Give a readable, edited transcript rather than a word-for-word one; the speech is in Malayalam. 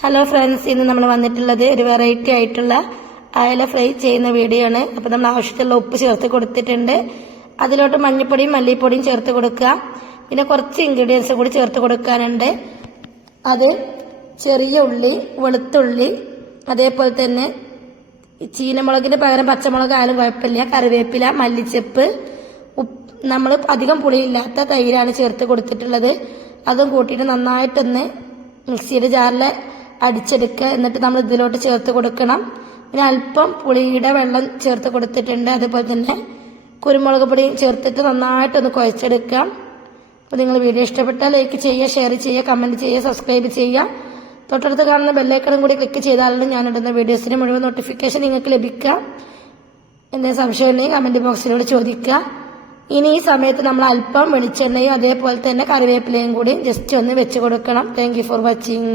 ഹലോ ഫ്രണ്ട്സ്, ഇന്ന് നമ്മൾ വന്നിട്ടുള്ളത് ഒരു വെറൈറ്റി ആയിട്ടുള്ള അയല ഫ്രൈ ചെയ്യുന്ന വീഡിയോ ആണ്. അപ്പോൾ നമ്മൾ ആവശ്യത്തിലുള്ള ഉപ്പ് ചേർത്ത് കൊടുത്തിട്ടുണ്ട്. അതിലോട്ട് മഞ്ഞൾപ്പൊടിയും മല്ലിപ്പൊടിയും ചേർത്ത് കൊടുക്കുക. പിന്നെ കുറച്ച് ഇൻഗ്രീഡിയൻസ് കൂടി ചേർത്ത് കൊടുക്കാനുണ്ട്. അത് ചെറിയ ഉള്ളി, വെളുത്തുള്ളി, അതേപോലെ തന്നെ ചീനമുളകിന് പകരം പച്ചമുളക് ആയാലും കുഴപ്പമില്ല, കറിവേപ്പില, മല്ലിച്ചപ്പ്, നമ്മൾ അധികം പുളിയില്ലാത്ത തൈരാണ് ചേർത്ത് കൊടുത്തിട്ടുള്ളത്. അതും കൂട്ടിയിട്ട് നന്നായിട്ടൊന്ന് മിക്സിയുടെ ജാറിൽ അടിച്ചെടുക്കുക. എന്നിട്ട് നമ്മൾ ഇതിലോട്ട് ചേർത്ത് കൊടുക്കണം. പിന്നെ അല്പം പുളിയുടെ വെള്ളം ചേർത്ത് കൊടുത്തിട്ടുണ്ട്. അതുപോലെ തന്നെ കുരുമുളക് പൊടിയും ചേർത്തിട്ട് നന്നായിട്ടൊന്ന് കുഴച്ചെടുക്കാം. അപ്പോൾ നിങ്ങൾ വീഡിയോ ഇഷ്ടപ്പെട്ടാൽ ലൈക്ക് ചെയ്യുക, ഷെയർ ചെയ്യുക, കമൻറ്റ് ചെയ്യുക, സബ്സ്ക്രൈബ് ചെയ്യുക. തൊട്ടടുത്ത് കാണുന്ന ബെല്ലൈക്കണും കൂടി ക്ലിക്ക് ചെയ്താലാണ് ഞാനിടുന്ന വീഡിയോസിന് മുഴുവൻ നോട്ടിഫിക്കേഷൻ നിങ്ങൾക്ക് ലഭിക്കുക. എന്തെങ്കിലും സംശയം ഉണ്ടെങ്കിൽ കമൻറ്റ് ബോക്സിലൂടെ ചോദിക്കുക. ഇനി ഈ സമയത്ത് നമ്മൾ അല്പം വെളിച്ചെണ്ണയും അതേപോലെ തന്നെ കറിവേപ്പിലയും കൂടി ജസ്റ്റ് ഒന്ന് വെച്ച് കൊടുക്കണം. Thank you for watching.